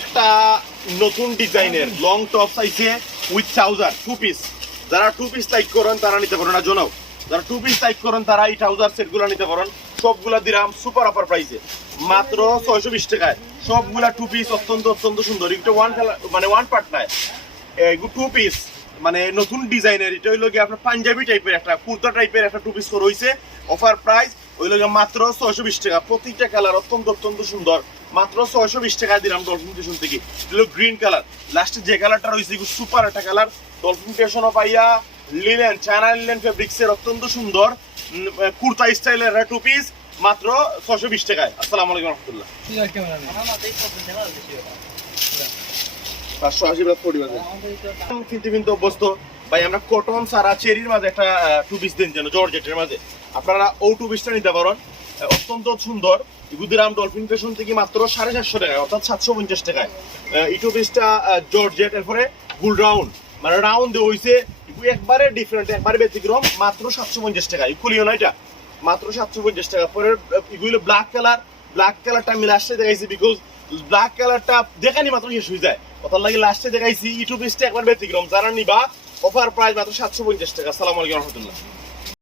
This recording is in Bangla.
একটা নতুন ডিজাইনের লং টপ আইছে উইথ ট্রাউজার টু পিস যারা টু পিস লাইক করেন, তারা নিতে পারেন। না জোনাও যারা টু পিস লাইক করেন, তারা এই ট্রাউজার সেটগুলো নিতে পারেন। সবগুলা দিরাম সুপার অফার প্রাইসে মাত্র ছয়শো বিশ টাকায়। সবগুলা টু পিস অত্যন্ত অত্যন্ত সুন্দর। এটা ওয়ান মানে ওয়ান পার্ট নয়। টু পিস মানে নতুন ডিজাইনের। এটা হইল গিয়ে আপনার পাঞ্জাবি টাইপের একটা, কুর্তা টাইপের একটা টু পিস হইছে। অফার প্রাইস ওই লগে মাত্র ছয়শো বিশ টাকা। প্রতিটা কালার অত্যন্ত অত্যন্ত সুন্দর। মাত্র ছয়শো বিশ টাকা দিলাম ডলফিন স্টেশন থেকে। হলো গ্রিন কালার লাস্টে যে কালারটা রয়েছে সুপার একটা কালার ডলফিন স্টেশনও পাইয়া লিলেন চায়না লিলেন ফেব্রিক্সের অত্যন্ত সুন্দর। কুর্তা স্টাইলের একটা টু পিস মাত্র ছয়শো বিশ টাকায়। আসসালামু আলাইকুম রহমতুল্লাহ। পাঁচশো আশি বাজে কিন্তু কিন্তু অভ্যস্ত। ভাই আমরা কটন সারা চেরির মাঝে একটা টু পিস দেন যেন জর্জেটের মাঝে। আপনারা ও টু পিসটা নিতে পারেন। অত্যন্ত সুন্দর। ইগুদিরাম ডলফিন ফ্যাশন থেকে মাত্র সাড়ে চারশো টাকায় অর্থাৎ সাতশো পঞ্চাশ টাকায়। আহ, এই টু পিসটা জর্জেট এরপরে গুল রাউন্ড মানে রাউন্ড দিয়ে হইছে একবারে ডিফারেন্ট একবারে ব্যতিক্রম মাত্র সাতশো পঞ্চাশ টাকা ইকুলিও না এটা? মাত্র সাতশো পঞ্চাশ টাকা। পরে এগুলো ব্ল্যাক কালার ব্ল্যাক কালারটা আমি লাস্টে দেখাইছি বিকজ ব্ল্যাক কালারটা দেখানি মাত্র শেষ হয়ে যায়। কথার লাগে লাস্টে দেখাইছি ইউটিউব একবার ব্যতিক্রম। যারা নিবা অফার প্রাইস মাত্র সাতশো পঞ্চাশ টাকা। সালাম আলাইকুম রহমতুল্লাহ।